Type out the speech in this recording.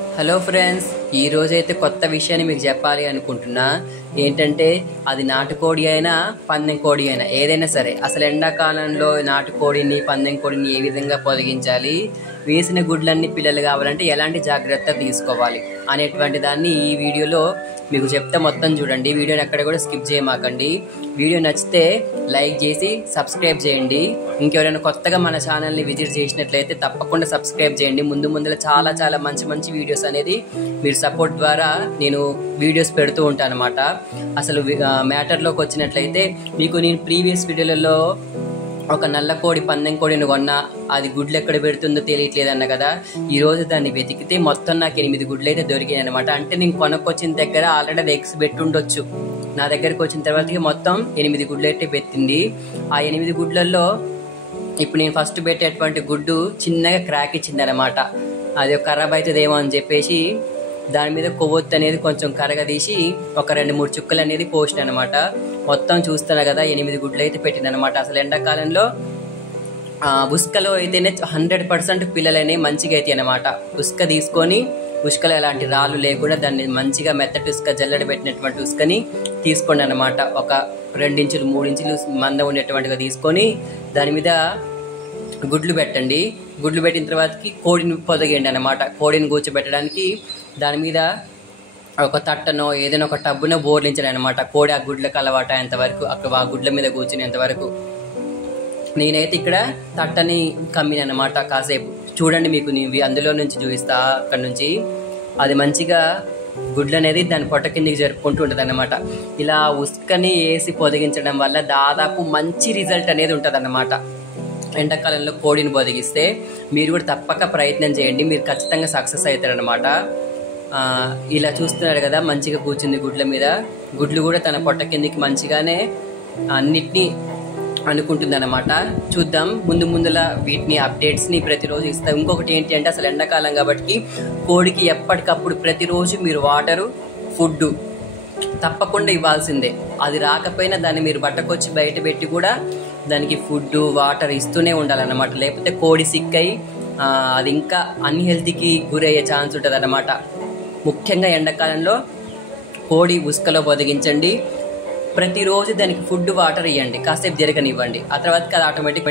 Hello friends, ఈ రోజైతే కొత్త విషయాన్ని మీకు చెప్పాలి అనుకుంటున్నా. ఏంటంటే అది నాటుకోడి అయినా పందెం కోడి అయినా ఏదైనా సరే, అసలు ఎండాకాలంలో నాటుకోడిని పందెం కోడిని ఏ విధంగా పొదిగించాలి, వేసిన గుడ్లన్నీ పిల్లలు కావాలంటే ఎలాంటి జాగ్రత్త తీసుకోవాలి అనేటువంటి దాన్ని ఈ వీడియోలో మీకు చెప్తే మొత్తం చూడండి. వీడియోని ఎక్కడ కూడా స్కిప్ చేయమాకండి. వీడియో నచ్చితే లైక్ చేసి సబ్స్క్రైబ్ చేయండి. ఇంకెవరైనా కొత్తగా మన ఛానల్ని విజిట్ చేసినట్లయితే తప్పకుండా సబ్స్క్రైబ్ చేయండి. ముందు చాలా మంచి వీడియోస్ అనేది మీరు సపోర్ట్ ద్వారా నేను వీడియోస్ పెడుతూ ఉంటాను అనమాట. అసలు మ్యాటర్లోకి వచ్చినట్లయితే మీకు నేను ప్రీవియస్ వీడియోలలో ఒక నల్ల కోడి పందెం కోడిని కొన్నా, అది గుడ్లు ఎక్కడ పెడుతుందో తెలియట్లేదన్న కదా. ఈరోజు దాన్ని వెతికితే మొత్తం నాకు 8 గుడ్లు అయితే దొరికాయి అనమాట. అంటే నేను కొనుక్కొచ్చిన దగ్గర ఆల్రెడీ అది ఎగ్స్ పెట్టుండొచ్చు. నా దగ్గరకు వచ్చిన తర్వాత మొత్తం 8 గుడ్లు అయితే పెట్టింది. ఆ 8 గుడ్లలో ఇప్పుడు నేను ఫస్ట్ పెట్టేటువంటి గుడ్డు చిన్నగా క్రాక్ ఇచ్చింది అనమాట. అది ఖరాబ్ అవుతుందేమో అని చెప్పేసి దాని మీద కొవ్వొత్తు అనేది కొంచెం కరగదీసి ఒక 2-3 చుక్కలు అనేది పోసిన అనమాట. మొత్తం చూస్తున్నా కదా 8 గుడ్లు అయితే పెట్టిన అనమాట. అసలు ఎండాకాలంలో ఉస్కలో అయితేనే 100% పిల్లలు అనేవి మంచిగా అవుతాయి అనమాట. ఉస్క తీసుకొని ఉస్కలో ఎలాంటి రాళ్ళు లేకుండా దాన్ని మంచిగా మెత్తటి ఉస్క జల్లెడ పెట్టినటువంటి ఉస్కని తీసుకోండి అనమాట. ఒక 2 ఇంచులు 3 ఇంచులు మందం ఉండేటువంటిగా తీసుకొని దాని మీద గుడ్లు పెట్టండి. గుడ్లు పెట్టిన తర్వాతకి కోడిని పొదగండి అనమాట. కోడిని కూర్చోబెట్టడానికి దాని మీద ఒక తట్టనో ఏదైనా ఒక టబ్బునో బోర్లించండి అనమాట. కోడి ఆ గుడ్లకు అలవాటు అయ్యేంత వరకు, అక్కడ ఆ గుడ్ల మీద కూర్చునేంత వరకు. నేనైతే ఇక్కడ తట్టని కమ్మిన అనమాట. కాసేపు చూడండి, మీకు నేను అందులో నుంచి చూపిస్తా. అక్కడ నుంచి అది మంచిగా గుడ్లు అనేది దాని పొట్ట కిందికి జరుపుకుంటూ ఉంటుంది అనమాట. ఇలా ఉస్కని వేసి పొదిగించడం వల్ల దాదాపు మంచి రిజల్ట్ అనేది ఉంటుంది అన్నమాట. ఎండాకాలంలో కోడిని పొదిగిస్తే మీరు కూడా తప్పక ప్రయత్నం చేయండి, మీరు ఖచ్చితంగా సక్సెస్ అవుతారనమాట. ఇలా చూస్తున్నారు కదా, మంచిగా కూర్చుంది గుడ్ల మీద. గుడ్లు కూడా తన పొట్ట కిందికి మంచిగానే అన్నిటినీ అనుకుంటుంది అనమాట. చూద్దాం ముందులా వీటిని అప్డేట్స్ని ప్రతిరోజు ఇస్తాం. ఇంకొకటి ఏంటి అంటే అసలు ఎండాకాలం కాబట్టి కోడికి ఎప్పటికప్పుడు ప్రతిరోజు మీరు వాటరు ఫుడ్ తప్పకుండా ఇవ్వాల్సిందే. అది రాకపోయినా దాన్ని మీరు బట్టకొచ్చి బయట పెట్టి కూడా దానికి ఫుడ్ వాటర్ ఇస్తూనే ఉండాలన్నమాట. లేకపోతే కోడి సిక్ అయ్యి అది ఇంకా అన్హెల్తీకి గురయ్యే ఛాన్స్ ఉంటుంది అన్నమాట. ముఖ్యంగా ఎండాకాలంలో కోడి ఉస్కలో పొదిగించండి. ప్రతిరోజు దానికి ఫుడ్ వాటర్ ఇవ్వండి, కాసేపు జరగనివ్వండి. ఆ తర్వాత అది ఆటోమేటిక్